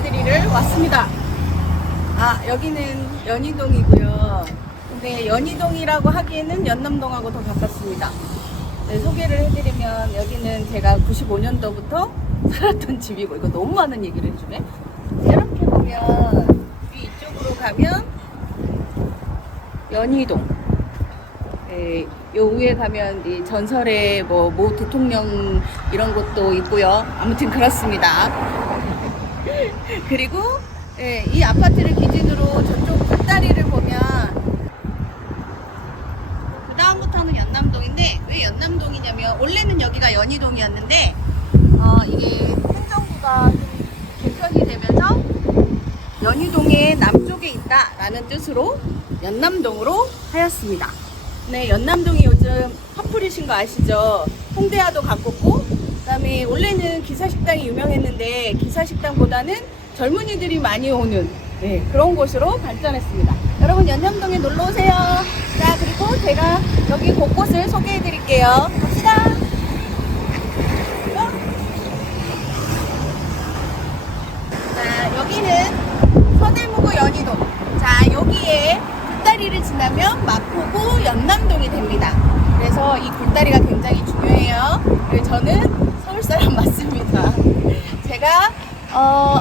왔습니다. 아, 여기는 연희동이고요. 근데 연희동이라고 하기에는 연남동하고 더 가깝습니다. 네, 소개를 해드리면 여기는 제가 95년도부터 살았던 집이고 이거 너무 많은 얘기를 해주네. 이렇게 보면 위 이쪽으로 가면 연희동. 네, 요 위에 가면 이 전설의 뭐 모 대통령 이런 것도 있고요. 아무튼 그렇습니다. 그리고 예, 이 아파트를 기준으로 저쪽 끝다리를 보면 그 다음부터는 연남동인데 왜 연남동이냐면 원래는 여기가 연희동이었는데 어, 이게 행정부가 좀 개편이 되면서 연희동의 남쪽에 있다라는 뜻으로 연남동으로 하였습니다. 네, 연남동이 요즘 핫플이신 거 아시죠? 홍대와도 가깝고, 그 다음에 원래는 기사식당이 유명했는데, 기사식당보다는 젊은이들이 많이 오는, 네, 그런 곳으로 발전했습니다. 여러분, 연남동에 놀러 오세요. 자, 그리고 제가 여기 곳곳을 소개해 드릴게요. 갑시다. 자, 여기는 서대문구 연희동. 자, 여기에 굴다리를 지나면 마포구 연남동이 됩니다. 그래서 이 굴다리가 굉장히 중요해요. 그리고 저는 사람 맞습니다. 제가 어,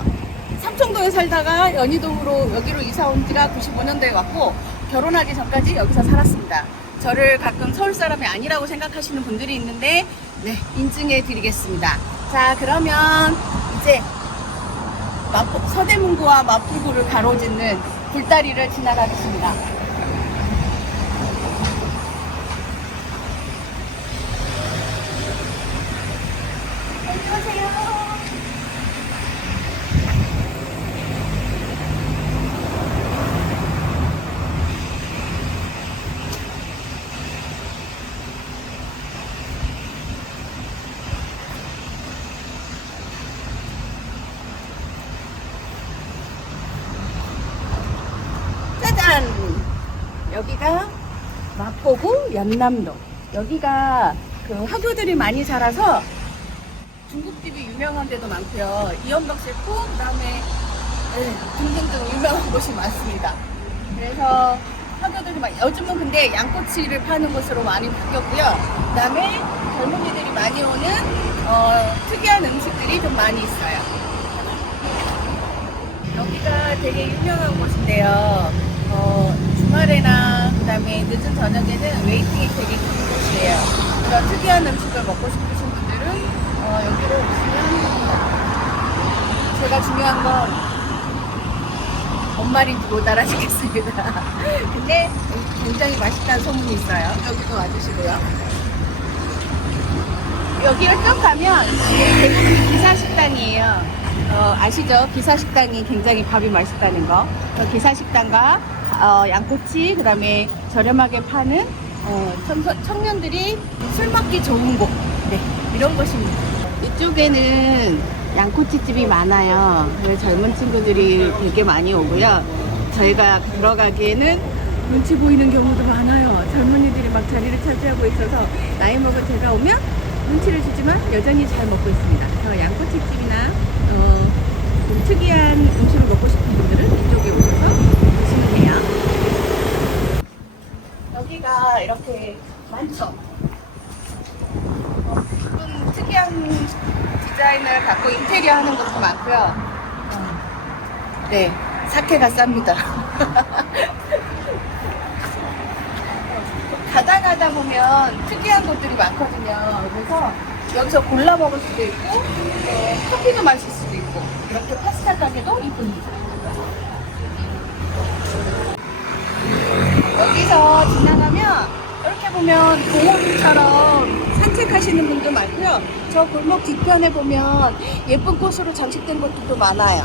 삼청동에 살다가 연희동으로 여기로 이사 온 지가 95년도에 왔고 결혼하기 전까지 여기서 살았습니다. 저를 가끔 서울 사람이 아니라고 생각하시는 분들이 있는데 네, 인증해 드리겠습니다. 자, 그러면 이제 마포, 서대문구와 마포구를 가로짓는 굴다리를 지나가겠습니다. 안녕하세요. 짜잔! 여기가 마포구 연남동. 여기가 그 학교들이 많이 자라서 중국집이 유명한 데도 많고요. 이연박 셰프, 그 다음에 등등등 유명한 곳이 많습니다. 그래서 학교들이 많이, 요즘은 근데 양꼬치를 파는 곳으로 많이 바뀌었고요. 그 다음에 젊은이들이 많이 오는 어, 특이한 음식들이 좀 많이 있어요. 여기가 되게 유명한 곳인데요. 어, 주말에나 그다음에 늦은 저녁에는 웨이팅이 되게 긴 곳이에요. 그런 특이한 음식을 먹고 싶으신 분들은 어, 여기로 오시면 제가 중요한 건뭔 말인지 못 알아듣겠습니다. 근데 굉장히 맛있다는 소문이 있어요. 여기도 와주시고요. 여기를 쭉 가면 대부분 기사식당이에요. 어, 아시죠? 기사식당이 굉장히 밥이 맛있다는 거. 그 기사식당과 어, 양꼬치, 그 다음에 저렴하게 파는 어, 청소- 청년들이 술 먹기 좋은 곳. 네, 이런 곳입니다. 이쪽에는 양꼬치 집이 많아요. 그래서 젊은 친구들이 되게 많이 오고요. 저희가 들어가기에는 눈치 보이는 경우도 많아요. 젊은이들이 막 자리를 차지하고 있어서 나이 먹은 제가 오면 눈치를 주지만 여전히 잘 먹고 있습니다. 그래서 양꼬치집이나 어, 좀 특이한 음식을 먹고 싶은 분들은 이쪽에 오셔서 드시면. 여기가 이렇게 많죠. 어, 좀 특이한 디자인을 갖고 인테리어 하는 것도 많고요. 어, 네, 사케가 쌉니다. 가다 가다 보면 특이한 곳들이 많거든요. 그래서 여기서 골라 먹을 수도 있고, 어, 커피도 마실 수도 있고, 이렇게 파스타 가게도 이쁩니다. 여기서 지나가면 이렇게 보면 공원처럼 산책하시는 분도 많고요. 저 골목 뒤편에 보면 예쁜 꽃으로 장식된 곳들도 많아요.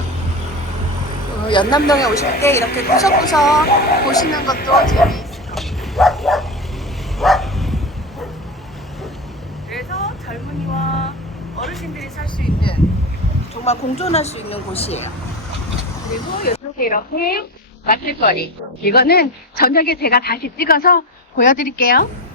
어, 연남동에 오실 때 이렇게 구석구석 보시는 것도 재미있을 겁니다. 그래서 젊은이와 어르신들이 살 수 있는 정말 공존할 수 있는 곳이에요. 그리고 이렇게 이렇게 마실거리. 이거는 저녁에 제가 다시 찍어서 보여드릴게요.